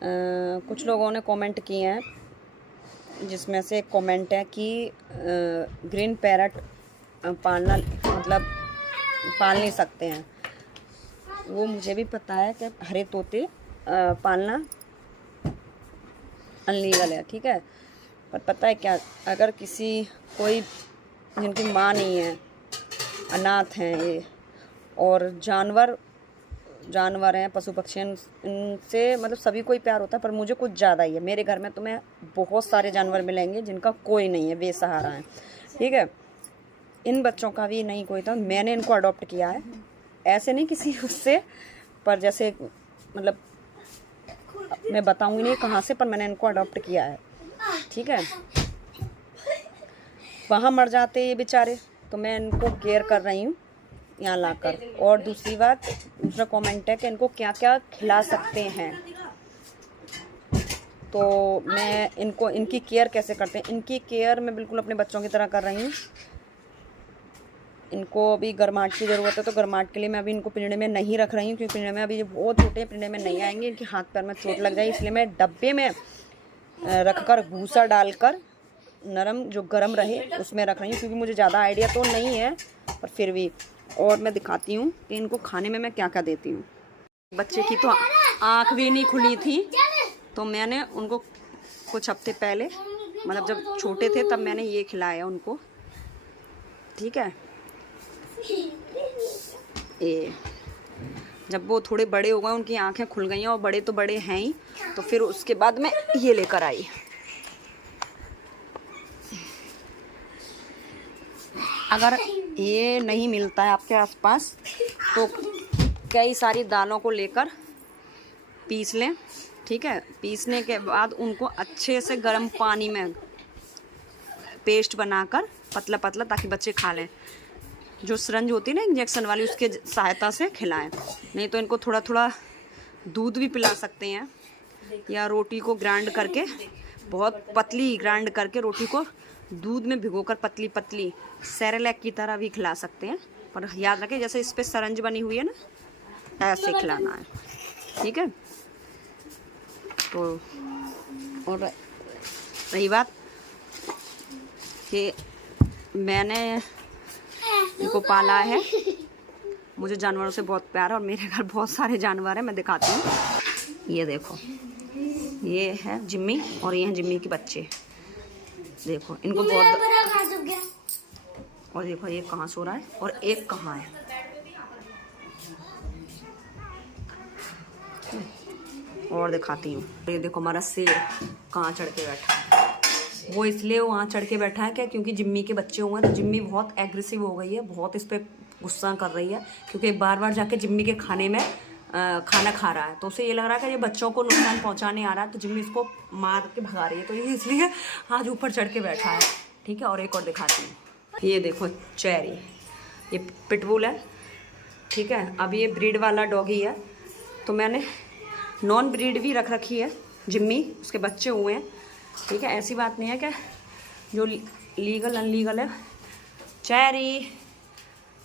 कुछ लोगों ने कमेंट किए हैं, जिसमें से एक कमेंट है कि ग्रीन पैरट पालना मतलब पाल नहीं सकते हैं। वो मुझे भी पता है कि हरे तोते पालना अनलीगल है, ठीक है। पर पता है क्या, अगर कोई जिनकी माँ नहीं है, अनाथ हैं ये, और जानवर हैं, पशु पक्षी हैं, इनसे मतलब सभी को ही प्यार होता है, पर मुझे कुछ ज़्यादा ही है। मेरे घर में तुम्हें बहुत सारे जानवर मिलेंगे जिनका कोई नहीं है, बेसहारा है, ठीक है। इन बच्चों का भी नहीं कोई था, मैंने इनको अडॉप्ट किया है, ऐसे नहीं किसी उससे, पर जैसे मतलब मैं बताऊंगी नहीं कहाँ से, पर मैंने इनको अडॉप्ट किया है, ठीक है। वहाँ मर जाते ये बेचारे, तो मैं इनको केयर कर रही हूँ यहाँ लाकर। और दूसरी बात, दूसरा कमेंट है कि इनको क्या क्या खिला सकते हैं, तो मैं इनकी केयर कैसे करते हैं। इनकी केयर मैं बिल्कुल अपने बच्चों की तरह कर रही हूँ। इनको अभी गर्माहट की ज़रूरत है, तो गर्माहट के लिए मैं अभी इनको पिंजड़े में नहीं रख रही हूँ, क्योंकि पिंजड़े में अभी बहुत छोटे हैं, पिंजड़े में नहीं आएंगे, इनके हाथ पैर में चोट लग जाए। इसलिए मैं डब्बे में रखकर भूसा डालकर नरम जो गर्म रहे उसमें रख रही हूँ, क्योंकि मुझे ज़्यादा आइडिया तो नहीं है, पर फिर भी। और मैं दिखाती हूँ कि इनको खाने में मैं क्या क्या देती हूँ। बच्चे की तो आँख भी नहीं खुली थी, तो मैंने उनको कुछ हफ्ते पहले, मतलब जब छोटे थे तब मैंने ये खिलाया उनको, ठीक है। ये जब वो थोड़े बड़े हो गए, उनकी आंखें खुल गई हैं, और बड़े तो बड़े हैं ही, तो फिर उसके बाद मैं ये लेकर आई। अगर ये नहीं मिलता है आपके आसपास, तो कई सारी दालों को लेकर पीस लें, ठीक है। पीसने के बाद उनको अच्छे से गर्म पानी में पेस्ट बनाकर पतला पतला, ताकि बच्चे खा लें। जो सिरंज होती है ना इंजेक्शन वाली, उसके सहायता से खिलाएं। नहीं तो इनको थोड़ा थोड़ा दूध भी पिला सकते हैं, या रोटी को ग्राइंड करके, बहुत पतली ग्राइंड करके रोटी को दूध में भिगोकर पतली पतली सेरेलैक की तरह भी खिला सकते हैं। पर याद रखें, जैसे इस पर सिरंज बनी हुई है ना, ऐसे खिलाना है, ठीक है। तो और रही बात कि मैंने इनको पाला है, मुझे जानवरों से बहुत प्यार है, और मेरे घर बहुत सारे जानवर हैं। मैं दिखाती हूँ, ये देखो, ये है जिम्मी, और ये हैं जिम्मी के बच्चे। देखो इनको बहुत, और देखो ये कहाँ सो रहा है और एक कहाँ है। और दिखाती हूँ, ये देखो हमारा शेर कहाँ चढ़ के बैठा है। वो इसलिए वहाँ चढ़ के बैठा है क्या, क्योंकि जिम्मी के बच्चे हुए हैं, तो जिम्मी बहुत एग्रेसिव हो गई है, बहुत इस पर गुस्सा कर रही है, क्योंकि बार बार जाके जिम्मी के खाने में खाना खा रहा है, तो उसे ये लग रहा है कि ये बच्चों को नुकसान पहुंचाने आ रहा है, तो जिम्मी इसको मार के भगा रही है, तो ये इसलिए आज ऊपर चढ़ के बैठा है, ठीक है। और एक और दिखाती हूँ, ये देखो चेरी, ये पिटबुल है, ठीक है। अब ये ब्रीड वाला डॉगी है, तो मैंने नॉन ब्रीड भी रख रखी है जिम्मी, उसके बच्चे हुए हैं, ठीक है। ऐसी बात नहीं है कि जो लीगल अनलीगल है। चेरी,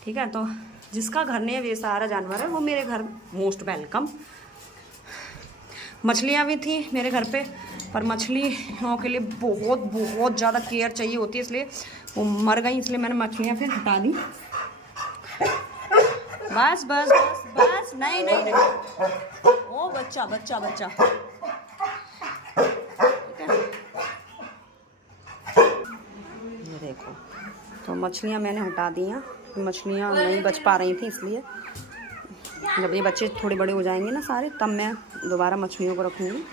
ठीक है। तो जिसका घर नहीं है, बेसहारा जानवर है, वो मेरे घर मोस्ट वेलकम। मछलियाँ भी थी मेरे घर पे, पर मछलियों के लिए बहुत बहुत ज़्यादा केयर चाहिए होती है, इसलिए वो मर गई, इसलिए मैंने मछलियाँ फिर हटा दी। बस बस बस बस, नहीं नहीं नहीं, ओ बच्चा बच्चा बच्चा, ये देखो। तो मछलियाँ मैंने हटा दी हैं, मछलियाँ नहीं बच पा रही थी, इसलिए जब ये बच्चे थोड़े बड़े हो जाएंगे ना सारे, तब मैं दोबारा मछलियों को रखूँगी।